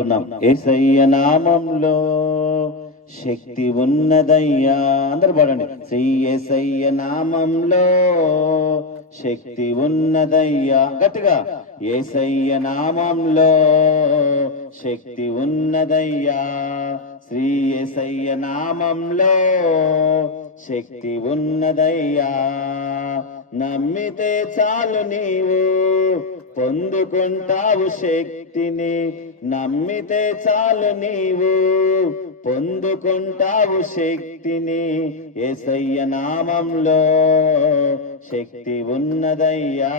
పాడుకుందాం. యేసయ్య నామంలో శక్తి ఉన్నదయ్యా. అందరూ పాడండి. శ్రీ యేసయ్య నామంలో శక్తి ఉన్నదయ్యా. గట్టిగా, యేసయ్య నామంలో శక్తి ఉన్నదయ్యా. శ్రీ యేసయ్య నామంలో శక్తి ఉన్నదయ్యా. నమ్మితే చాలు నీవు పొందుకుంటావు శక్తిని. నమ్మితే చాలు నీవు పొందుకుంటావు శక్తిని. యేసయ్య నామంలో శక్తి ఉన్నదయ్యా.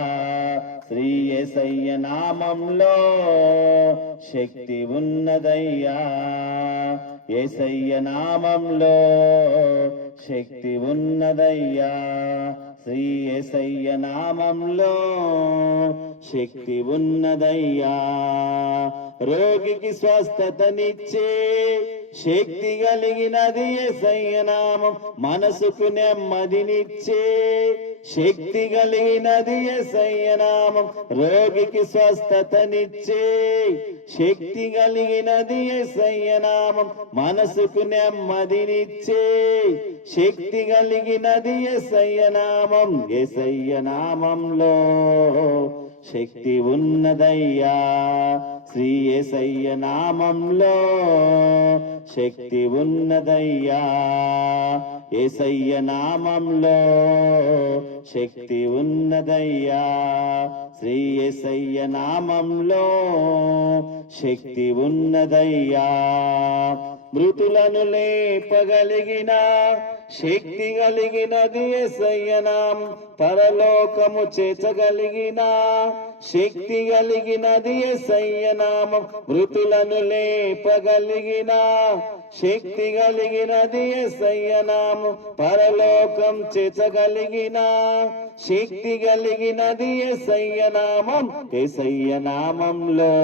శ్రీ యేసయ్య నామంలో శక్తి ఉన్నదయ్యా. యేసయ్య నామంలో శక్తి ఉన్నదయ్యా. శ్రీ యేసయ్య నామంలో శక్తి ఉన్నదయ్యా. రోగికి స్వస్థతనిచ్చే శక్తి కలిగినది యేసయ్య నామం. మనసుకు నెమ్మదినిచ్చే శక్తి కలిగినది యేసయ్య నామం. రోగికి స్వస్థతనిచ్చే శక్తి కలిగినది యేసయ్య నామం. మనసుకు నెమ్మదినిచ్చే శక్తి కలిగినది యేసయ్య నామం. యేసయ్య నామంలో శక్తి ఉన్నదయ్యా. శ్రీ యేసయ్య నామంలో శక్తి ఉన్నదయ్యా. యేసయ్య నామంలో శక్తి ఉన్నదయ్యా. శ్రీ యేసయ్య నామంలో శక్తి ఉన్నదయ్యా. మృతులను లేపగలిగిన శక్తి కలిగినది యేసయ్య నామం. పరలోకము చేర్చగలిగిన శక్తి కలిగినది యేసయ్య నామం. మృతులను లేపగలిగిన శక్తి కలిగినది యేసయ్య నామం. పరలోకం చేర్చగలిగిన శక్తి కలిగినది యేసయ్య నామం. యేసయ్య నామంలో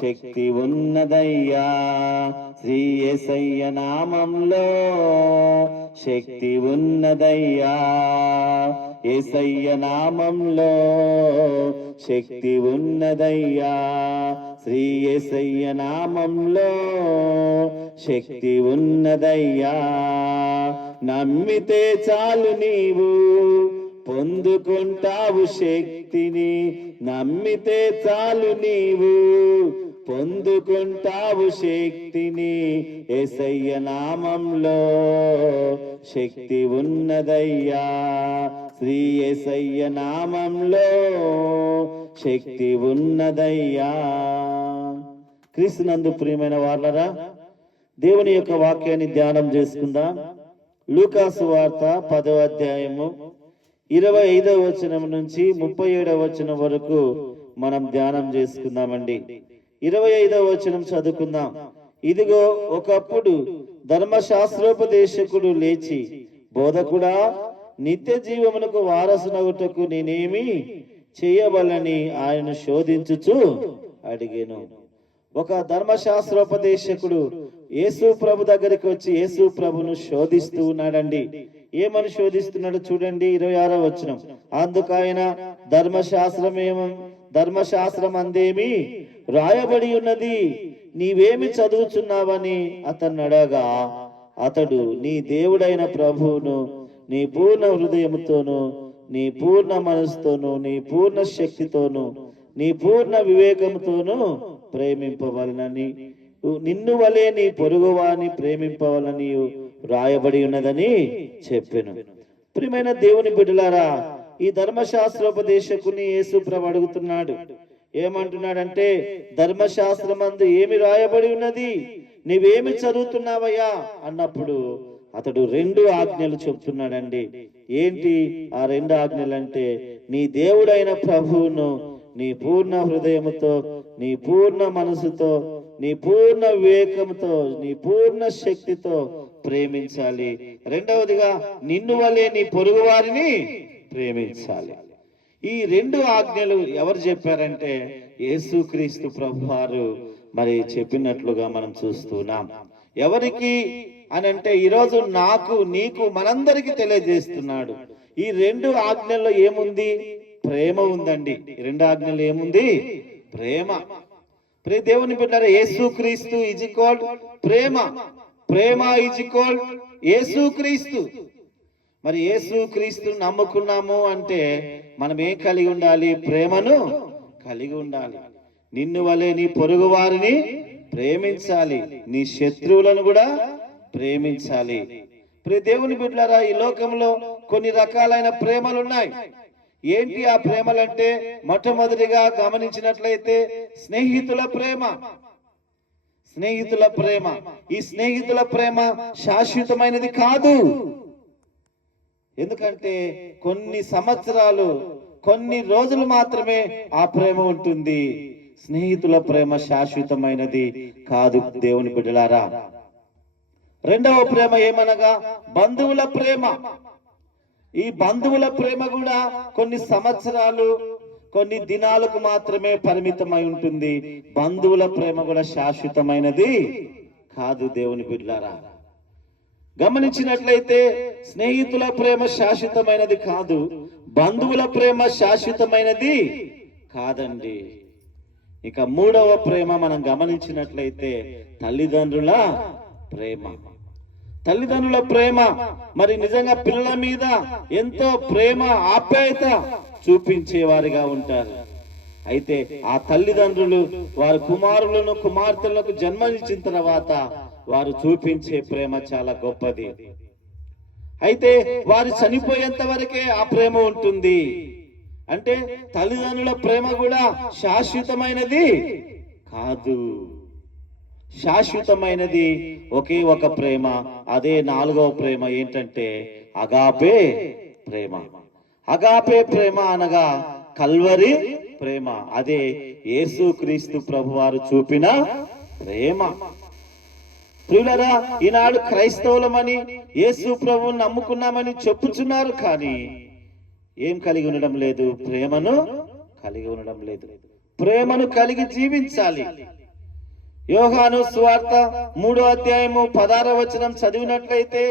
శక్తి ఉన్నదయ్యా. శ్రీ యేసయ్య నామంలో శక్తి ఉన్నదయ్యా. యేసయ్య నామంలో శక్తి ఉన్నదయ్యా. శ్రీ యేసయ్య నామంలో శక్తి ఉన్నదయ్యా. నమ్మితే చాలు నీవు పొందుకుంటావు శక్తిని. నమ్మితే చాలు నీవు పొందుకుంటావు శక్తిని. యేసయ్య నామంలో శక్తి ఉన్నదయ్యా. శ్రీ యేసయ్య నామంలో శక్తి ఉన్నదయ్యా. క్రీస్తునందు ప్రియమైన వాళ్ళరా, దేవుని యొక్క వాక్యాన్ని ధ్యానం చేసుకుందాం. లూకాసు వార్త 10వ అధ్యాయము 25వ వచనం నుంచి 37వ వచనం వరకు మనం ధ్యానం చేసుకుందామండి. 25వ వచనం చదువుకుందాం. ఇదిగో ఒకప్పుడు ధర్మశాస్త్రోపదేశకుడు లేచి, బోధకుడా, నిత్య జీవమునకు వారసునగుటకు నేనేమి చేయవలని ఆయన శోధించుచు అడిగాను. ఒక ధర్మశాస్త్రోపదేశకుడు యేసు ప్రభు దగ్గరికి వచ్చి యేసు ప్రభును శోధిస్తూ ఉన్నాడండి. ఏమని శోధిస్తున్నాడు చూడండి. 26వ వచనం. అందుకైన ధర్మశాస్త్రం అందేమి రాయబడి ఉన్నది, నీవేమి చదువుచున్నావని అతన్ని అడగా, అతడు, నీ దేవుడైన ప్రభువును నీ పూర్ణ హృదయముతోను, నీ పూర్ణ మనసుతోను, నీ పూర్ణ శక్తితోను, నీ పూర్ణ వివేకముతోను ప్రేమింపవలనని, నిన్ను వలె నీ పొరుగువాని ప్రేమింపవలని రాయబడి ఉన్నదని చెప్పెను. ప్రియమైన దేవుని బిడ్డలారా, ఈ ధర్మశాస్త్రోపదేశకుని యేసు ప్రభు అడుగుతున్నాడు. ఏమంటున్నాడంటే, ధర్మశాస్త్రమందు ఏమి రాయబడి ఉన్నది, నీవేమి చదువుతున్నావయ్యా అన్నప్పుడు అతడు 2 ఆజ్ఞలు చెప్తున్నాడండి. ఏంటి ఆ 2 ఆజ్ఞలు అంటే, నీ దేవుడైన ప్రభువును నీ పూర్ణ హృదయముతో, నీ పూర్ణ మనసుతో, నీ పూర్ణ వివేకంతో, నీ పూర్ణ శక్తితో ప్రేమించాలి. రెండవదిగా, నిన్ను వలె నీ పొరుగు వారిని ప్రేమించాలి. ఈ 2 ఆజ్ఞలు ఎవరు చెప్పారంటే యేసుక్రీస్తు ప్రభువారు మరి చెప్పినట్లుగా మనం చూస్తున్నాం. ఎవరికి అని అంటే, ఈరోజు నాకు, నీకు, మనందరికీ తెలియజేస్తున్నాడు. ఈ 2 ఆజ్ఞల్లో ఏముంది? ప్రేమ ఉందండి. 2 ఆజ్ఞలు ఏముంది? ప్రేమ. ప్రియ దేవుని బిడ్డలారా, యేసుక్రీస్తు is equal Prema, Prema is equal యేసుక్రీస్తు. మరి యేసుక్రీస్తు నమ్ముకున్నాము అంటే మనం ఏం కలిగి ఉండాలి? ప్రేమను కలిగి ఉండాలి. నిన్ను వలె నీ పొరుగు వారిని ప్రేమించాలి, నీ శత్రువులను కూడా ప్రేమించాలి. ప్రియ దేవుని బిడ్డలారా, ఈ లోకంలో కొన్ని రకాలైన ప్రేమలు ఉన్నాయి. ఏంటి ఆ ప్రేమలంటే, మొట్టమొదటిగా గమనించినట్లయితే స్నేహితుల ప్రేమ. స్నేహితుల ప్రేమ, ఈ స్నేహితుల ప్రేమ శాశ్వతమైనది కాదు. ఎందుకంటే కొన్ని సంవత్సరాలు, కొన్ని రోజులు మాత్రమే ఆ ప్రేమ ఉంటుంది. స్నేహితుల ప్రేమ శాశ్వతమైనది కాదు దేవుని బిడ్డలారా. రెండవ ప్రేమ ఏమనగా బంధువుల ప్రేమ. ఈ బంధువుల ప్రేమ కూడా కొన్ని సంవత్సరాలు, కొన్ని దినాలకు మాత్రమే పరిమితమై ఉంటుంది. బంధువుల ప్రేమ కూడా శాశ్వతమైనది కాదు దేవుని బిడ్డలారా. గమనించినట్లయితే స్నేహితుల ప్రేమ శాశ్వతమైనది కాదు, బంధువుల ప్రేమ శాశ్వతమైనది కాదండి. ఇక మూడవ ప్రేమ మనం గమనించినట్లయితే తల్లిదండ్రుల ప్రేమ. తల్లిదండ్రుల ప్రేమ మరి నిజంగా పిల్లల మీద ఎంతో ప్రేమ, ఆప్యాయత చూపించేవారిగా ఉంటారు. అయితే ఆ తల్లిదండ్రులు వారి కుమారులను, కుమార్తెలకు జన్మనిచ్చిన తర్వాత వారు చూపించే ప్రేమ చాలా గొప్పది. అయితే వారు చనిపోయేంత వరకే ఆ ప్రేమ ఉంటుంది. అంటే తల్లిదండ్రుల ప్రేమ కూడా శాశ్వతమైనది కాదు. శాశ్వతమైనది ఒకే ఒక ప్రేమ, అదే నాలుగవ ప్రేమ. ఏంటంటే అగాపే ప్రేమ. అగాపే ప్రేమ అనగా కల్వరి ప్రేమ. అదే యేసుక్రీస్తు ప్రభువారు చూపిన ప్రేమ. ప్రియులారా, ఈనాడు క్రైస్తవులమని, యేసు ప్రభువుని నమ్ముకున్నామని చెప్పుచున్నారు, కానీ ఏం కలిగి ఉండడం లేదు? ప్రేమను కలిగి ఉండడం లేదు. ప్రేమను కలిగి జీవించాలి. యోహాను సువార్త 3వ అధ్యాయము 16వ వచనం చదివినట్లయితే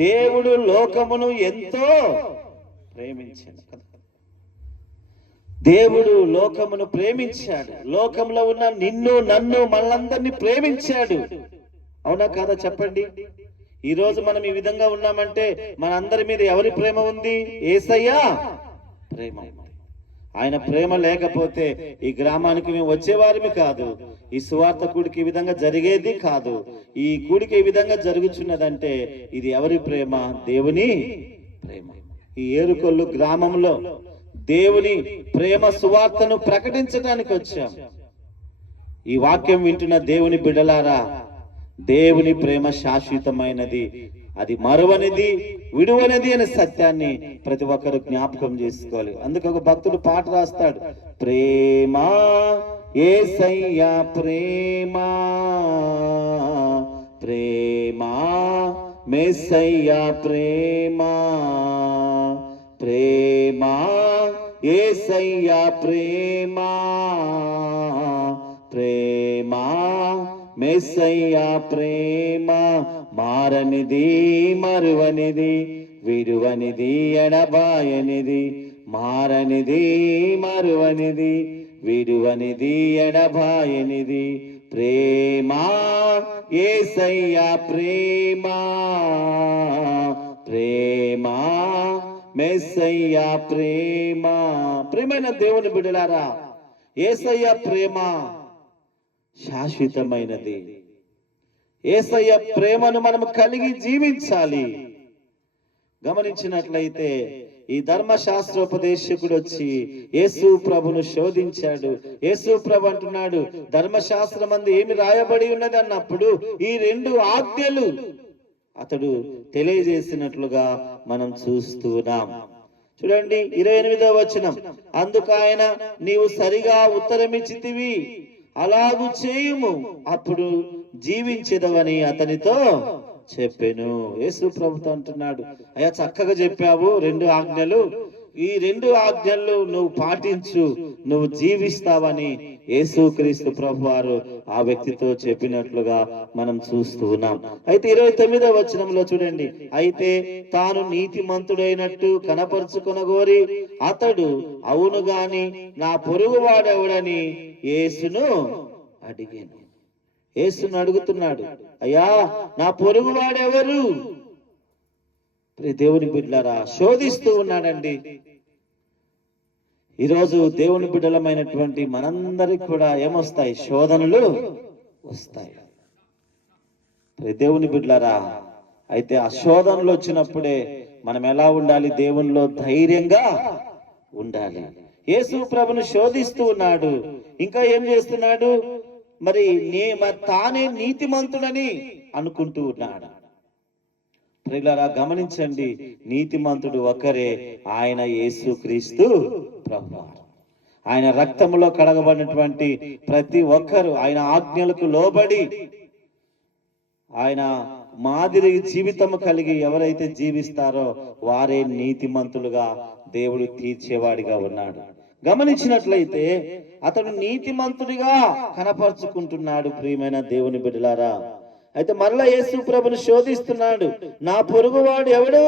దేవుడు లోకమును ఎంతో ప్రేమించాడు. దేవుడు లోకమును ప్రేమించాడు. లోకంలో ఉన్న నిన్ను, నన్ను, మనందరినీ ప్రేమించాడు. అవునా కాదా చెప్పండి? ఈ రోజు మనం ఈ విధంగా ఉన్నామంటే మనందరి మీద ఎవరి ప్రేమ ఉంది? యేసయ్య ప్రేమ. ఆయన ప్రేమ లేకపోతే ఈ గ్రామానికి మేము వచ్చేవారిమి కాదు. ఈ సువార్త కూడికి ఈ విధంగా జరిగేది కాదు. ఈ కూడికి ఈ విధంగా జరుగుతున్నదంటే ఇది ఎవరి ప్రేమ? దేవుని ప్రేమ. ఈ ఏరుకొల్లు గ్రామంలో దేవుని ప్రేమ సువార్తను ప్రకటించడానికి వచ్చాం. ఈ వాక్యం వింటున్న దేవుని బిడ్డలారా, దేవుని ప్రేమ శాశ్వతమైనది, అది మరువనిది, విడువనిది అనే సత్యాన్ని ప్రతి ఒక్కరు జ్ఞాపకం చేసుకోవాలి. అందుకు ఒక భక్తుడు పాట రాస్తాడు, ప్రేమ యేసయ్య ప్రేమ, ప్రేమ మెస్సయ్య ప్రేమ, ప్రేమ యేసయ్య ప్రేమ, ప్రేమ మెస్సయ్య ప్రేమ, మారనిది, మరువనిది, విడువనిది, ఎడబాయనిది, మారనిది, మరువనిది, విడువనిది, ఎడబాయనిది, ప్రేమ యేసయ్య ప్రేమ, ప్రేమ మెస్సయ్య ప్రేమ. ప్రేమైన దేవుని బిడ్డలారా, యేసయ్య ప్రేమ శాశ్వతమైనది. యేసయ్య ప్రేమను మనం కలిగి జీవించాలి. గమనించినట్లయితే ఈ ధర్మశాస్త్రోపదేశకుడు వచ్చి యేసు ప్రభును శోధించాడు. యేసు ప్రభు అంటున్నాడు, ధర్మశాస్త్రమందు ఏమి రాయబడి ఉన్నది అన్నప్పుడు ఈ 2 ఆజ్ఞలు అతడు తెలియజేసినట్లుగా మనం చూస్తున్నాం. చూడండి 28వ వచనం, అందుకు ఆయన, నీవు సరిగా ఉత్తరమిచ్చితివి, అలాగు చేయుము, అప్పుడు జీవించెదవని అతనితో చెప్పెను. యేసు ప్రభుతో అంటున్నాడు, అయ్యా చక్కగా చెప్పావు 2 ఆజ్ఞలు, ఈ 2 ఆజ్ఞలు నువ్వు పాటించు, నువ్వు జీవిస్తావని యేసుక్రీస్తు ప్రభువారు ఆ వ్యక్తితో చెప్పినట్లుగా మనం చూస్తూ ఉన్నాం. అయితే 29వ వచనంలో చూడండి, అయితే తాను నీతిమంతుడైనట్టు కనపరుచుకొనగోరి అతడు అవును గాని నా పొరుగువాడెవడని యేసును అడిగాను. యేసును అడుగుతున్నాడు, అయ్యా నా పొరుగువాడెవరు? దేవుని బిడ్డలారా, శోధిస్తూ ఉన్నాడండి. ఈరోజు దేవుని బిడ్డలమైనటువంటి మనందరికి కూడా ఏమొస్తాయి? శోధనలు వస్తాయి. దేవుని బిడ్డలారా, అయితే ఆ శోధనలు వచ్చినప్పుడే మనం ఎలా ఉండాలి? దేవునిలో ధైర్యంగా ఉండాలి. యేసు ప్రభును శోధిస్తూ ఉన్నాడు. ఇంకా ఏం చేస్తున్నాడు? మరి తానే నీతిమంతుడని అనుకుంటూ ఉన్నాడు. ప్రియులారా, గమనించండి, నీతిమంతుడు ఒకరే, ఆయన యేసుక్రీస్తు ప్రభువారు. ఆయన రక్తములో కడగబడినటువంటి ప్రతి ఒక్కరు ఆయన ఆజ్ఞలకు లోబడి ఆయన మాదిరి జీవితము కలిగి ఎవరైతే జీవిస్తారో వారే నీతిమంతులుగా దేవుడు తీర్చేవాడిగా ఉన్నాడు. గమనించినట్లయితే అతడు నీతిమంతుడిగా కనపరుచుకుంటున్నాడు. ప్రియమైన దేవుని బిడ్డలారా, అయితే మరలా యేసు ప్రభుని శోధిస్తున్నాడు, నా పొరుగువాడు ఎవడు?